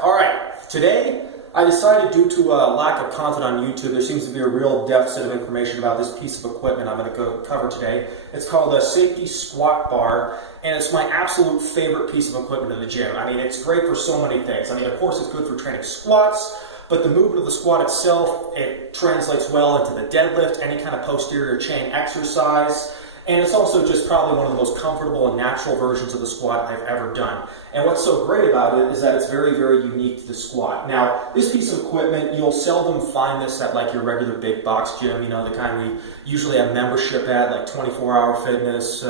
Alright, today I decided, due to a lack of content on YouTube, there seems to be a real deficit of information about this piece of equipment I'm going to cover today. It's called a Safety Squat Bar, and it's my absolute favorite piece of equipment in the gym. I mean, it's great for so many things. I mean, of course, it's good for training squats, but the movement of the squat itself, it translates well into the deadlift, any kind of posterior chain exercise. And it's also just probably one of the most comfortable and natural versions of the squat I've ever done. And what's so great about it is that it's very, very unique to the squat. Now, this piece of equipment, you'll seldom find this at like your regular big box gym, you know, the kind we usually have membership at, like 24-Hour Fitness,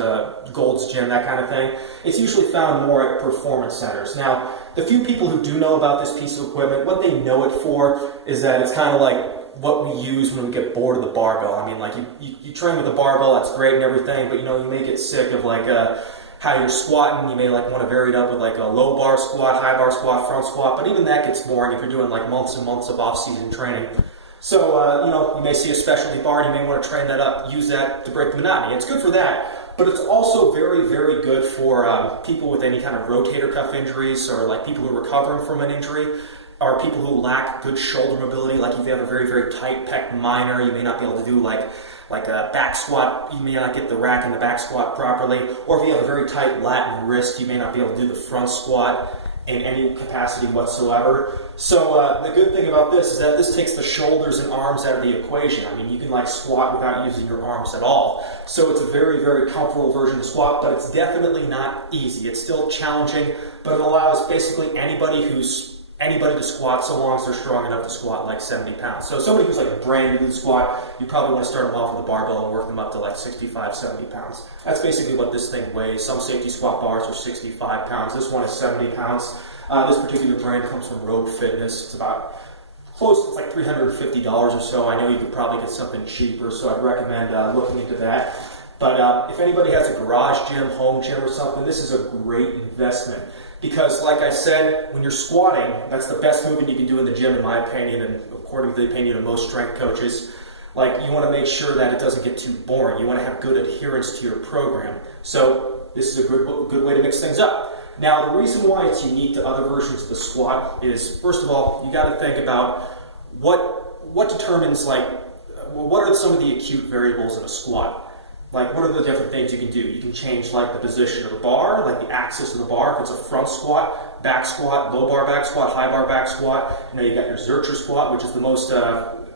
Gold's Gym, that kind of thing. It's usually found more at performance centers. Now, the few people who do know about this piece of equipment, what they know it for is that it's kind of like what we use when we get bored of the barbell. I mean, like you train with the barbell, that's great and everything, but you know, you may get sick of like how you're squatting. You may like want to vary it up with like a low bar squat, high bar squat, front squat, but even that gets boring if you're doing like months and months of off-season training. So, you know, you may see a specialty bar and you may want to train that up, use that to break the monotony. It's good for that, but it's also very, very good for people with any kind of rotator cuff injuries, or like people who are recovering from an injury, or people who lack good shoulder mobility. Like if you have a very, very tight pec minor, you may not be able to do like a back squat, you may not get the rack in the back squat properly, or if you have a very tight lat and wrist, you may not be able to do the front squat in any capacity whatsoever. So the good thing about this is that this takes the shoulders and arms out of the equation. I mean, you can like squat without using your arms at all. So it's a very, very comfortable version of squat, but it's definitely not easy. It's still challenging, but it allows basically anybody to squat, so long as they're strong enough to squat like 70 pounds. So somebody who's like brand new to the squat, you probably want to start them off with a barbell and work them up to like 65, 70 pounds. That's basically what this thing weighs. Some safety squat bars are 65 pounds. This one is 70 pounds. This particular brand comes from Rogue Fitness. It's about close to like $350 or so. I know you could probably get something cheaper, so I'd recommend looking into that. But if anybody has a garage gym, home gym or something, this is a great investment. Because like I said, when you're squatting, that's the best movement you can do in the gym, in my opinion, and according to the opinion of most strength coaches. Like, you want to make sure that it doesn't get too boring. You want to have good adherence to your program. So this is a good way to mix things up. Now, the reason why it's unique to other versions of the squat is, first of all, you got to think about what determines, like, what are some of the acute variables in a squat. Like, what are the different things you can do? You can change, like, the position of the bar, like the axis of the bar. If it's a front squat, back squat, low bar back squat, high bar back squat. You know, you got your Zercher squat, which is the most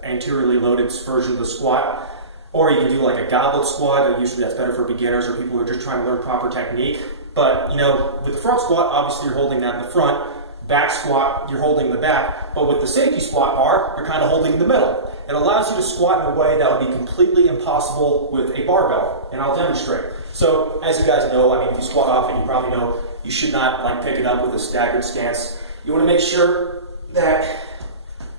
anteriorly loaded version of the squat. Or you can do like a goblet squat. Usually that's better for beginners or people who are just trying to learn proper technique. But, you know, with the front squat, obviously you're holding that in the front. Back squat, you're holding the back, but with the safety squat bar, you're kind of holding the middle. It allows you to squat in a way that would be completely impossible with a barbell, and I'll demonstrate. So, as you guys know, I mean, if you squat often, you probably know you should not like pick it up with a staggered stance. You want to make sure that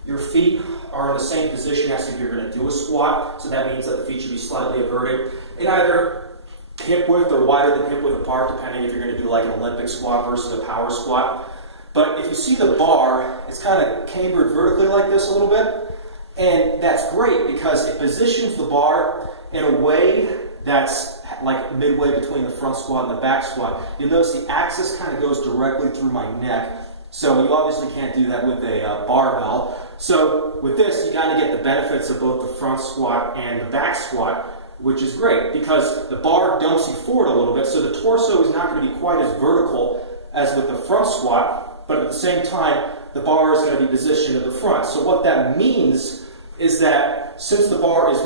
your feet are in the same position as if you're going to do a squat, so that means that the feet should be slightly averted, and either hip width or wider than hip width apart, depending if you're going to do like an Olympic squat versus a power squat. But if you see the bar, it's kind of cambered vertically like this a little bit. And that's great because it positions the bar in a way that's like midway between the front squat and the back squat. You'll notice the axis kind of goes directly through my neck. So you obviously can't do that with a barbell. So with this, you kind of get the benefits of both the front squat and the back squat, which is great because the bar dumps you forward a little bit. So the torso is not going to be quite as vertical as with the front squat. But at the same time, the bar is going to be positioned at the front. So what that means is that since the bar is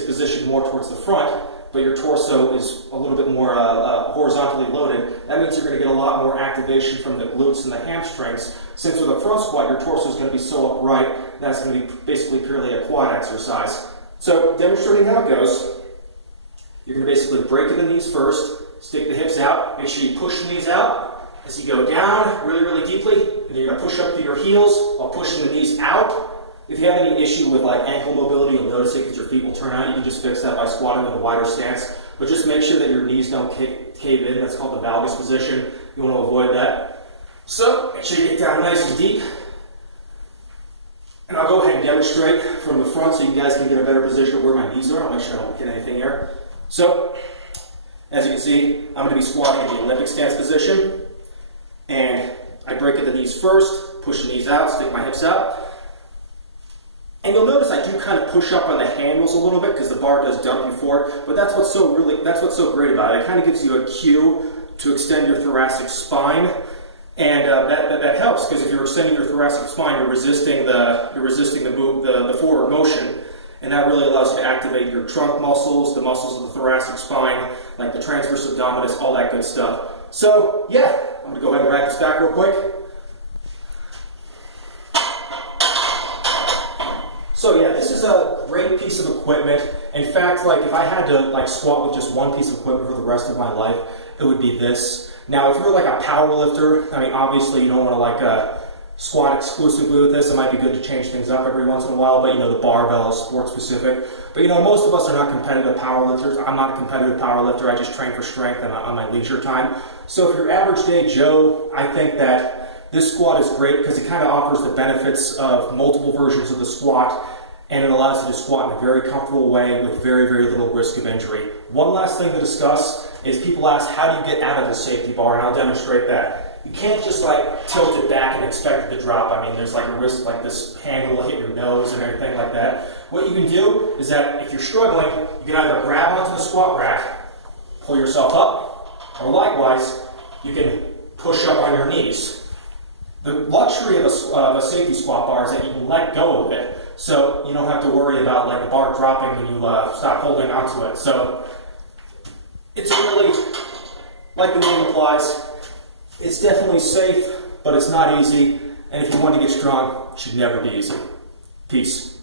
positioned more towards the front, but your torso is a little bit more horizontally loaded, that means you're going to get a lot more activation from the glutes and the hamstrings. Since with a front squat, your torso is going to be so upright, that's going to be basically purely a quad exercise. So demonstrating how it goes, you're going to basically break the knees first, stick the hips out, make sure you push the knees out. As you go down really, really deeply, and then you're going to push up through your heels while pushing the knees out. If you have any issue with like ankle mobility, you'll notice it because your feet will turn out. You can just fix that by squatting with a wider stance. But just make sure that your knees don't cave in. That's called the valgus position. You want to avoid that. So make sure you get down nice and deep. And I'll go ahead and demonstrate from the front so you guys can get a better position of where my knees are. I'll make sure I don't hit anything here. So, as you can see, I'm going to be squatting in the Olympic stance position. And I break at the knees first, push the knees out, stick my hips out. And you'll notice I do kind of push up on the handles a little bit because the bar does dump you forward, but that's what's so great about it. It kind of gives you a cue to extend your thoracic spine, and that helps because if you're extending your thoracic spine, you're resisting the forward motion, and that really allows you to activate your trunk muscles, the muscles of the thoracic spine, like the transverse abdominis, all that good stuff. So yeah, I'm going to go ahead and rack this back real quick. So yeah, this is a great piece of equipment. In fact, like if I had to squat with just one piece of equipment for the rest of my life, it would be this. Now, if you're like a power lifter, I mean, obviously you don't want to squat exclusively with this. It might be good to change things up every once in a while, but the barbell is sport specific. But most of us are not competitive power lifters. I'm not a competitive power lifter. I just train for strength and on my leisure time. So if you're average day Joe, I think that this squat is great because it kind of offers the benefits of multiple versions of the squat, and it allows you to squat in a very comfortable way with very, very little risk of injury. One last thing to discuss is people ask, how do you get out of the safety bar? And I'll demonstrate that. You can't just tilt it back and expect it to drop. I mean, there's a risk this handle will hit your nose and everything like that. What you can do is that if you're struggling, you can either grab onto the squat rack, pull yourself up, or likewise, you can push up on your knees. The luxury of a safety squat bar is that you can let go of it, so you don't have to worry about the bar dropping when you stop holding onto it. So it's really, like the name implies, it's definitely safe, but it's not easy. And if you want to get strong, it should never be easy. Peace.